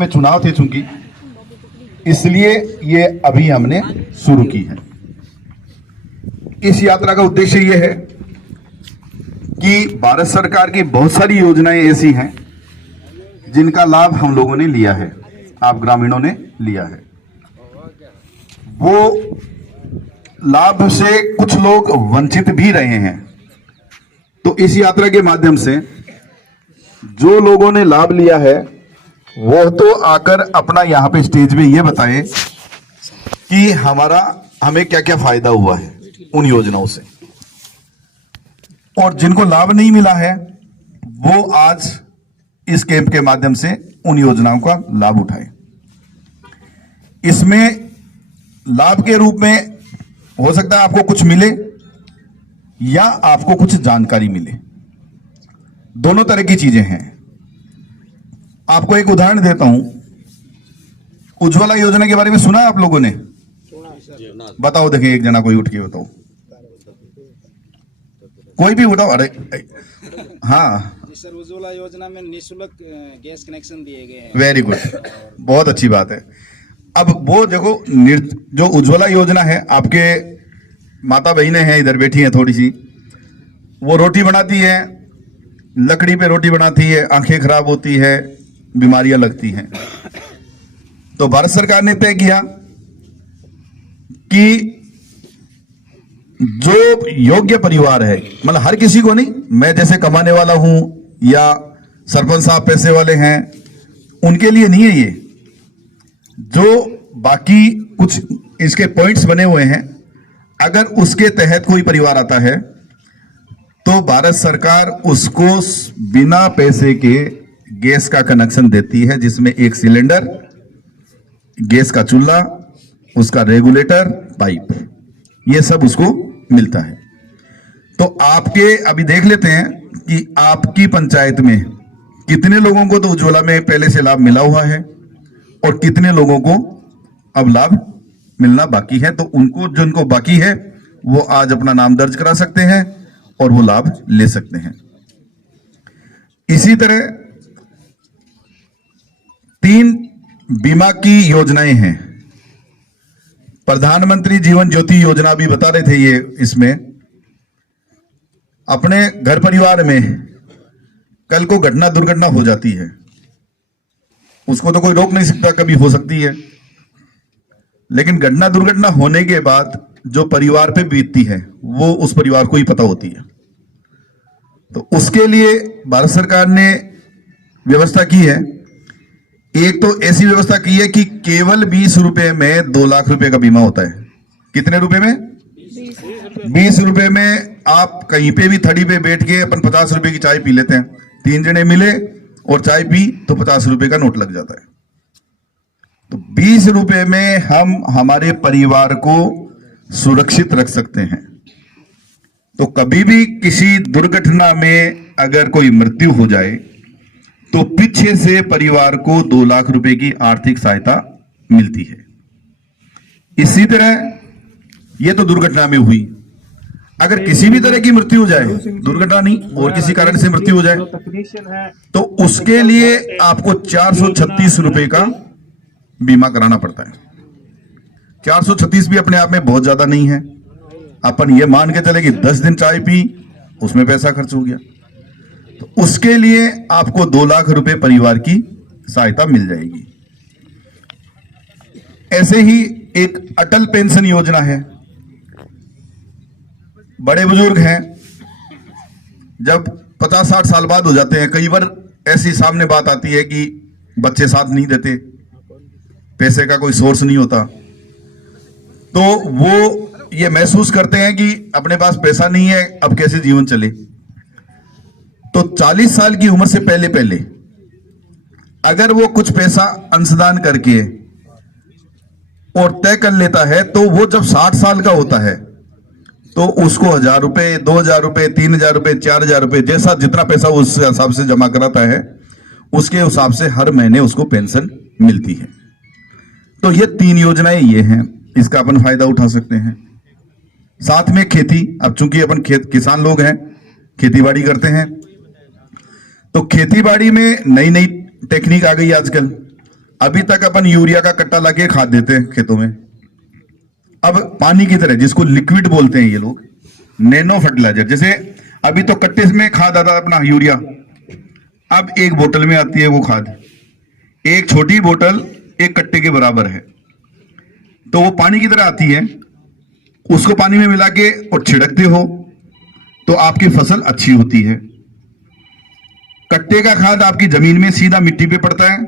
में चुनाव थे चूंकि, इसलिए ये अभी हमने शुरू की है। इस यात्रा का उद्देश्य ये है कि भारत सरकार की बहुत सारी योजनाएं ऐसी हैं जिनका लाभ हम लोगों ने लिया है, आप ग्रामीणों ने लिया है। वो लाभ से कुछ लोग वंचित भी रहे हैं। तो इस यात्रा के माध्यम से जो लोगों ने लाभ लिया है वो तो आकर अपना यहां पे स्टेज पे ये बताएं कि हमें क्या क्या फायदा हुआ है उन योजनाओं से, और जिनको लाभ नहीं मिला है वो आज इस कैंप के माध्यम से उन योजनाओं का लाभ उठाएं। इसमें लाभ के रूप में हो सकता है आपको कुछ मिले या आपको कुछ जानकारी मिले, दोनों तरह की चीजें हैं। आपको एक उदाहरण देता हूं। उज्ज्वला योजना के बारे में सुना है आप लोगों ने? बताओ, देखिए एक जना कोई उठ के बताओ, कोई भी उठाओ। अरे हाँ सर, उज्ज्वला योजना में निःशुल्क गैस कनेक्शन दिए गए हैं। वेरी गुड, बहुत अच्छी बात है। अब वो देखो, जो उज्ज्वला योजना है, आपके माता बहनें हैं इधर बैठी हैं थोड़ी सी, वो रोटी बनाती है, लकड़ी पे रोटी बनाती है, आंखें खराब होती है, बीमारियां लगती हैं। तो भारत सरकार ने तय किया कि जो योग्य परिवार है, मतलब हर किसी को नहीं, मैं जैसे कमाने वाला हूं या सरपंच साहब पैसे वाले हैं, उनके लिए नहीं है ये। जो बाकी कुछ इसके पॉइंट्स बने हुए हैं, अगर उसके तहत कोई परिवार आता है तो भारत सरकार उसको बिना पैसे के गैस का कनेक्शन देती है, जिसमें एक सिलेंडर, गैस का चूल्हा, उसका रेगुलेटर, पाइप, ये सब उसको मिलता है। तो आपके अभी देख लेते हैं कि आपकी पंचायत में कितने लोगों को तो उज्ज्वला में पहले से लाभ मिला हुआ है और कितने लोगों को अब लाभ मिलना बाकी है। तो उनको, जिनको बाकी है, वो आज अपना नाम दर्ज करा सकते हैं और वो लाभ ले सकते हैं। इसी तरह 3 बीमा की योजनाएं हैं। प्रधानमंत्री जीवन ज्योति योजना भी बता रहे थे, ये इसमें अपने घर परिवार में कल को घटना दुर्घटना हो जाती है, उसको तो कोई रोक नहीं सकता, कभी हो सकती है, लेकिन घटना दुर्घटना होने के बाद जो परिवार पे बीतती है वो उस परिवार को ही पता होती है। तो उसके लिए भारत सरकार ने व्यवस्था की है। एक तो ऐसी व्यवस्था की है कि केवल 20 रुपए में 2 लाख रुपए का बीमा होता है। कितने रुपए में? 20 रुपए में आप कहीं पे भी थड़ी पे बैठ के अपन 50 रुपए की चाय पी लेते हैं। 3 जने मिले और चाय पी तो 50 रुपए का नोट लग जाता है। तो 20 रुपए में हम हमारे परिवार को सुरक्षित रख सकते हैं। तो कभी भी किसी दुर्घटना में अगर कोई मृत्यु हो जाए तो पीछे से परिवार को 2 लाख रुपए की आर्थिक सहायता मिलती है। इसी तरह ये तो दुर्घटना में हुई, अगर किसी भी तरह की मृत्यु हो जाए, दुर्घटना नहीं और किसी कारण से मृत्यु हो जाए, तो उसके लिए आपको 436 रुपए का बीमा कराना पड़ता है। 436 भी अपने आप में बहुत ज्यादा नहीं है। अपन ये मान के चले कि 10 दिन चाय पी, उसमें पैसा खर्च हो गया, तो उसके लिए आपको 2 लाख रुपए परिवार की सहायता मिल जाएगी। ऐसे ही एक अटल पेंशन योजना है। बड़े बुजुर्ग हैं, जब 50-60 साल बाद हो जाते हैं, कई बार ऐसी सामने बात आती है कि बच्चे साथ नहीं देते, पैसे का कोई सोर्स नहीं होता, तो वो ये महसूस करते हैं कि अपने पास पैसा नहीं है, अब कैसे जीवन चले। तो 40 साल की उम्र से पहले पहले अगर वो कुछ पैसा अंशदान करके और तय कर लेता है, तो वो जब 60 साल का होता है तो उसको 1000 रुपए, 2000 रुपए, 3000 रुपए, 4000 रुपए, जैसा जितना पैसा उस हिसाब से जमा कराता है, उसके हिसाब से हर महीने उसको पेंशन मिलती है। तो ये 3 योजनाएं ये हैं, इसका अपन फायदा उठा सकते हैं। साथ में खेती, अब चूंकि अपन किसान लोग हैं, खेतीबाड़ी करते हैं, तो खेतीबाड़ी में नई नई टेक्निक आ गई आजकल। अभी तक अपन यूरिया का कट्टा लाके खाद देते हैं खेतों में। अब पानी की तरह, जिसको लिक्विड बोलते हैं ये लोग, नैनो फर्टिलाइजर, जैसे अभी तो कट्टे में खाद आता है अपना यूरिया, अब एक बोतल में आती है वो खाद, एक छोटी बोतल एक कट्टे के बराबर है, तो वो पानी की तरह आती है। उसको पानी में मिला के और छिड़कते हो तो आपकी फसल अच्छी होती है। कट्टे का खाद आपकी जमीन में सीधा मिट्टी पे पड़ता है,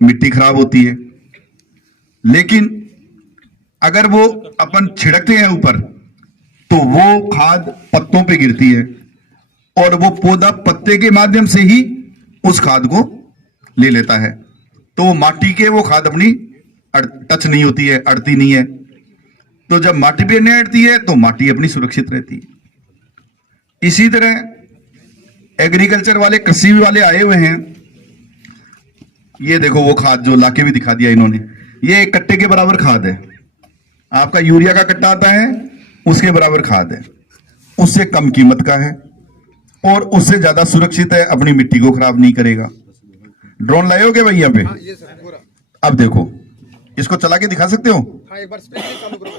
मिट्टी खराब होती है। लेकिन अगर वो अपन छिड़कते हैं ऊपर, तो वो खाद पत्तों पे गिरती है और वो पौधा पत्ते के माध्यम से ही उस खाद को ले लेता है, तो वो माटी के वो खाद अपनी टच नहीं होती है, अड़ती नहीं है। तो जब माटी पे नहीं अड़ती है तो माटी अपनी सुरक्षित रहती है। इसी तरह एग्रीकल्चर वाले, कृषि वाले आए हुए हैं, ये देखो वो खाद जो लाके भी दिखा दिया इन्होंने, ये एक कट्टे के बराबर खाद है। आपका यूरिया का कट्टा आता है उसके बराबर खाद है, उससे कम कीमत का है और उससे ज्यादा सुरक्षित है, अपनी मिट्टी को खराब नहीं करेगा। ड्रोन लाए हो क्या भाई यहाँ पे? ये सर पूरा। अब देखो, इसको चला के दिखा सकते हो? हाँ, एक बार स्प्रे चालू करो।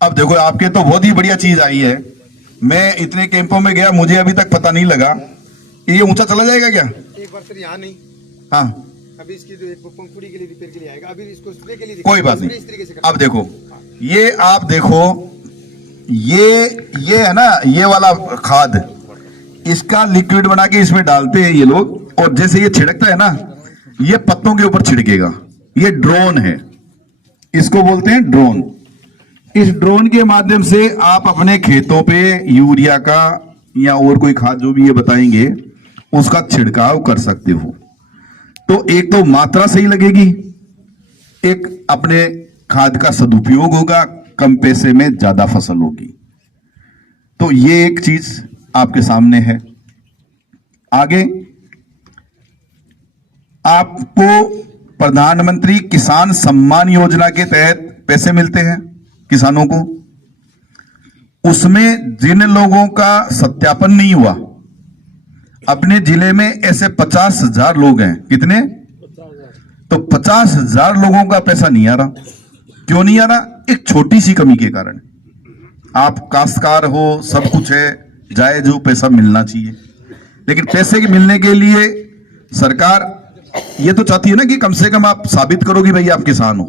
अब देखो, आपके तो बहुत ही बढ़िया चीज आई है। मैं इतने कैंपों में गया, मुझे अभी तक पता नहीं लगा। ये ऊंचा चला जाएगा क्या? एक बार सर यहाँ नहीं, हाँ, अभी इसकी जो एक पंखुड़ी के लिए रिपेयर के लिए आएगा, अभी इसको स्प्रे के लिए कोई बात स्प्रे नहीं। इस तरीके से करना। अब देखो, ये आप देखो, ये है ना, ये वाला खाद, इसका लिक्विड बना के इसमें डालते हैं ये लोग, और जैसे ये छिड़कता है ना, ये पत्तों के ऊपर छिड़केगा। ये ड्रोन है, इसको बोलते हैं ड्रोन। इस ड्रोन के माध्यम से आप अपने खेतों पे यूरिया का या और कोई खाद जो भी ये बताएंगे उसका छिड़काव कर सकते हो। तो एक तो मात्रा सही लगेगी, एक अपने खाद का सदुपयोग होगा, कम पैसे में ज्यादा फसल होगी। तो ये एक चीज आपके सामने है। आगे आपको प्रधानमंत्री किसान सम्मान योजना के तहत पैसे मिलते हैं किसानों को। उसमें जिन लोगों का सत्यापन नहीं हुआ, अपने जिले में ऐसे 50,000 लोग हैं। कितने? तो 50,000 लोगों का पैसा नहीं आ रहा। क्यों नहीं आ रहा? एक छोटी सी कमी के कारण। आप काश्तकार हो, सब कुछ है, जायज हो, पैसा मिलना चाहिए, लेकिन पैसे के मिलने के लिए सरकार ये तो चाहती है ना कि कम से कम आप साबित करो कि भाई आप किसान हो।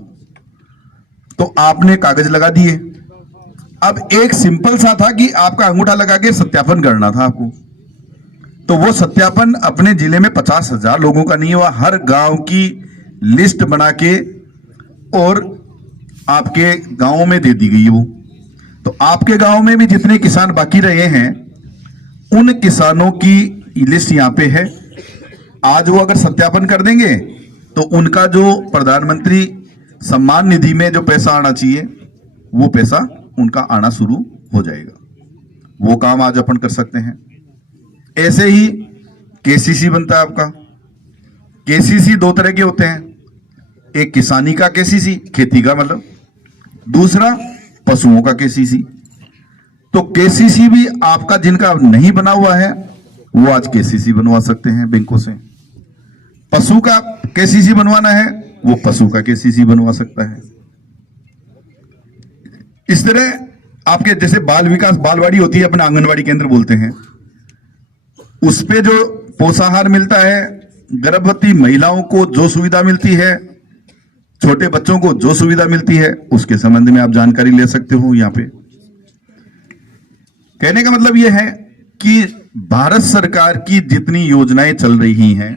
तो आपने कागज लगा दिए। अब एक सिंपल सा था कि आपका अंगूठा लगा के सत्यापन करना था आपको। तो वो सत्यापन अपने जिले में 50,000 लोगों का नहीं हुआ। हर गांव की लिस्ट बना के और आपके गांव में दे दी गई वो। तो आपके गांव में भी जितने किसान बाकी रहे हैं, उन किसानों की लिस्ट यहां पे है। आज वो अगर सत्यापन कर देंगे तो उनका जो प्रधानमंत्री सम्मान निधि में जो पैसा आना चाहिए, वो पैसा उनका आना शुरू हो जाएगा। वो काम आज अपन कर सकते हैं। ऐसे ही केसीसी बनता है आपका। केसीसी दो तरह के होते हैं, एक किसानी का केसीसी, खेती का मतलब, दूसरा पशुओं का केसीसी। तो केसीसी भी आपका जिनका नहीं बना हुआ है वो आज केसीसी बनवा सकते हैं बैंकों से। पशु का केसीसी बनवाना है, वो पशु का केसीसी बनवा सकता है। इस तरह आपके जैसे बाल विकास बालवाड़ी होती है, अपना आंगनवाड़ी केंद्र बोलते हैं, उस पे जो पोषाहार मिलता है, गर्भवती महिलाओं को जो सुविधा मिलती है, छोटे बच्चों को जो सुविधा मिलती है, उसके संबंध में आप जानकारी ले सकते हो यहां पे। कहने का मतलब यह है कि भारत सरकार की जितनी योजनाएं चल रही हैं,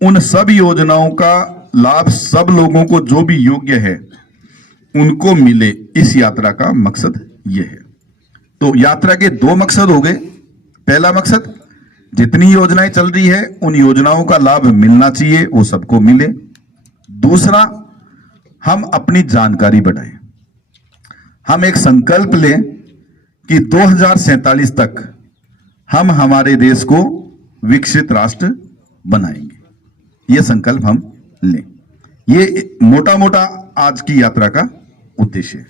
उन सब योजनाओं का लाभ सब लोगों को जो भी योग्य है उनको मिले, इस यात्रा का मकसद यह है। तो यात्रा के दो मकसद हो गए। पहला मकसद, जितनी योजनाएं चल रही है उन योजनाओं का लाभ मिलना चाहिए, वो सबको मिले। दूसरा, हम अपनी जानकारी बढ़ाएं। हम एक संकल्प लें कि 2047 तक हम हमारे देश को विकसित राष्ट्र बनाएंगे। ये संकल्प हम लें। ये मोटा मोटा आज की यात्रा का उद्देश्य है।